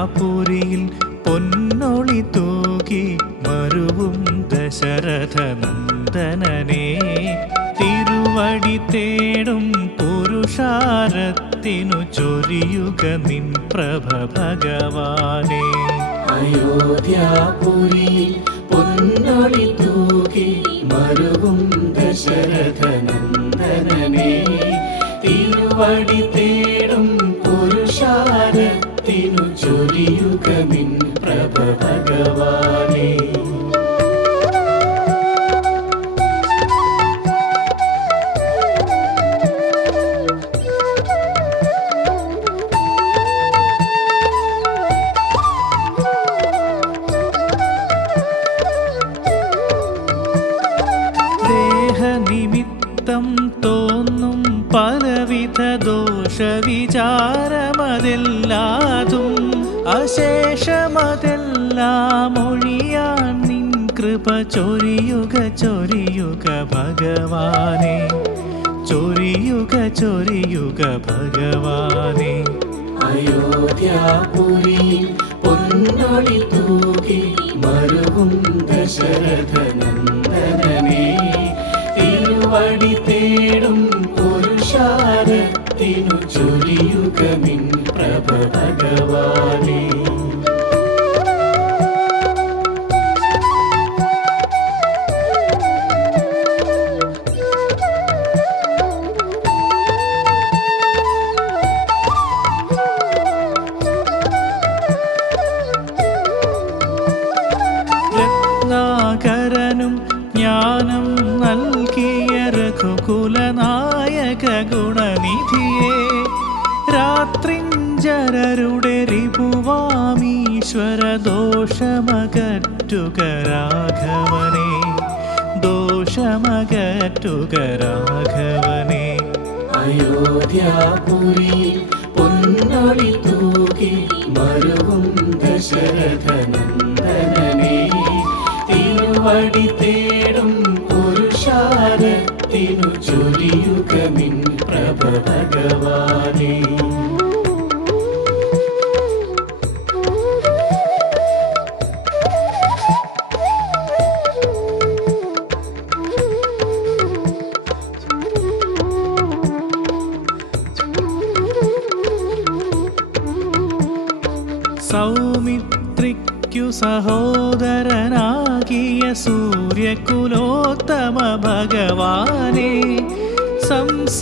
അയോധ്യാപുരിയിൽ പൊന്നൊളി തൂകി മരുവും ദശരഥ നന്ദനനെ തിരുവടി തേടും പുരുഷാരത്തിനു ചൊരിയുക നിൻ പ്രഭ ഭഗവാനെ. അയോധ്യാപുരിയിൽ പൊന്നൊളി തൂകി മരുവും ദശരഥനന്ദനനെ. തിരുവടി തേടും പുരുഷാരത്തിനു ചൊരിയുക നിൻ പ്രഭ ഭഗവാനേ ദേഹനിമിത്തം തോന്നും പലവിധ ദോഷവിചാരമതെല്ലാതും അശേഷമതെല്ലാം ഒഴിയാൻ നിൻ കൃപ ചൊരിയുക ചൊരിയുക ഭഗവാനെ. ചൊരിയുക ചൊരിയുക ഭഗവാനെ. അയോധ്യാപുരി പൊന്നൊളി തൂകി മരുവും ദശരഥനന്ദനനെ തിരുവടി തേടും പുരുഷാരത്തിനു ചൊരിയുക നിൻ പ്രഭ ഭഗവാനേ ഗുണനിധിയെ രാത്രിഞ്ചരരുടെ റിപുവാമീശ്വര ദോഷമകറ്റുക രാഘവനെ ദോഷമകറ്റുക രാഘവനെ. അയോധ്യാപുരി പൊന്നൊളി തൂകി മരുവും ദശരഥനന്ദനനെ. തിരുവടി തേടും പുരുഷാരത്തിനു ചൊരിയുക പ്രഭ ഭഗവാനേ. സൗമിത്രിക്കു സഹോദരനാകിയ സൂര്യകുലോത്തമ ഭഗവാനെ സംസാരക്കടലഴലിൽ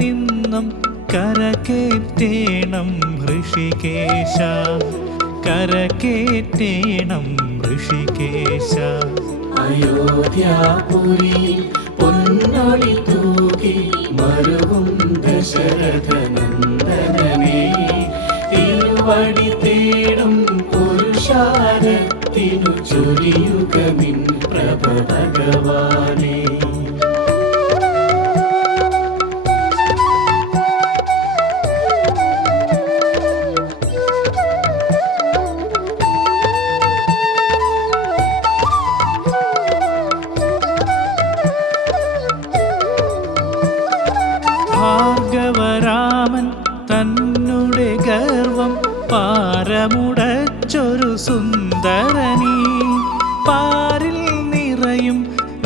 നിന്നും കരക്കേറ്റേണം ഋഷികേശ കരക്കേറ്റേണം ഋഷികേശ. അയോധ്യാപുരി പൊന്നൊളി തൂകി മരുവും ദശരഥനന്ദനനെ തിരുവടി തേടും പുരുഷാരത്തിനു ചൊരിയുക പ്രഭ ഭഗവാനേ. പാരമുടച്ചൊരു സുന്ദരനീ. പാരിൽ നിറയും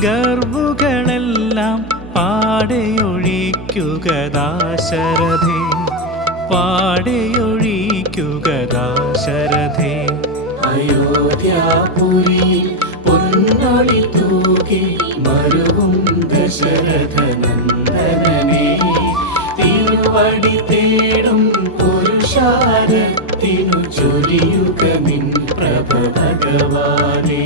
ഗർവുകളെല്ലാം പാടെയൊഴിക്കുക ദാശരഥേ പാടെയൊഴിക്കുക ദാശരഥേ അയോധ്യാപുരി പൊന്നൊളി തൂകി മരുവും ദശരഥനന്ദനനെ. തിരുവടി തേടും പുരുഷാരത്തിനു ചൊരിയുക നിൻ പ്രഭ ഭഗവാനേ.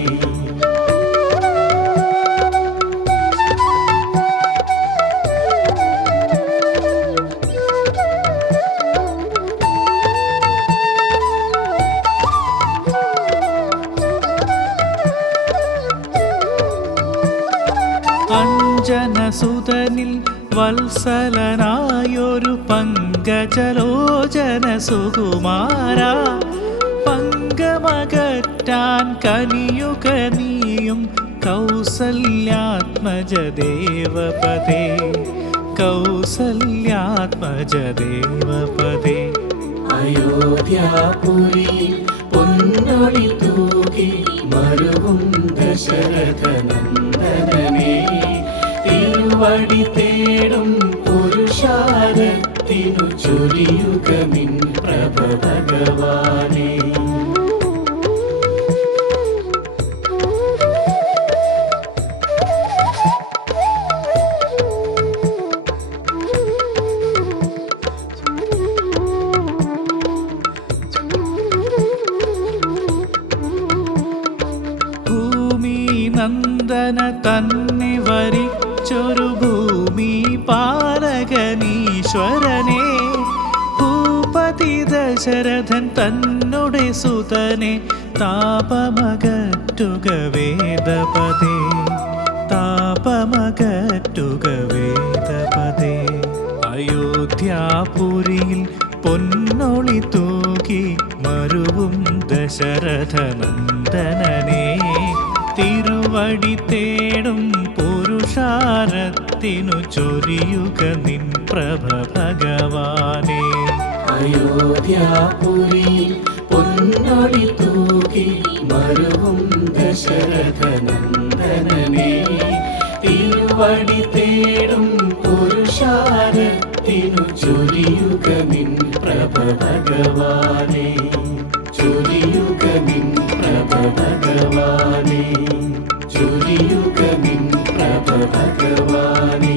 അഞ്ജനസുതനിൽ വത്സലനായൊരു പങ്കജലോചന സുകുമാര പങ്കമകറ്റാൻ കനിയുക നീയും കൗസല്യാത്മജദേവപദേ കൗസല്യാത്മജദേവപദേ. അയോധ്യാപുരി പൊന്നൊളി തൂകി മരുവും ദശരഥനന്ദനേ തിരുവടി തേടും പുരുഷാരത്തിനു ചൊരിയുക നിൻ പ്രഭ ഭൂമി നന്ദന തന്നെ വരിച്ചൊരു ഭൂമി പാലകനീശ്വരനെ ഭൂപതി ദശരഥൻ തന്നുടെ സുതനെ താപമകറ്റുക വേദപദേ താപമകറ്റുക വേദപദേ. അയോധ്യാപുരിയിൽ പൊന്നൊളി തൂകി മരുവും ദശരഥനന്ദനനെ തിരുവടി തേടും പുരുഷാരത്തിനു ചൊരിയുക നിൻ പ്രഭ ഭഗവാനെ. അയോധ്യാപുരി പൊന്നൊളി തൂകി മരുവും ദശരഥ നന്ദനനെ തിരുവടി തേടും പുരുഷാരത്തിനു ചൊരിയുക നിൻ പ്രഭ ഭഗവാനെ. ചൊരിയുക നിൻ പ്രഭ ഭഗവാനേ. ചൊരിയുക നിൻ പ്രഭ ഭഗവാനേ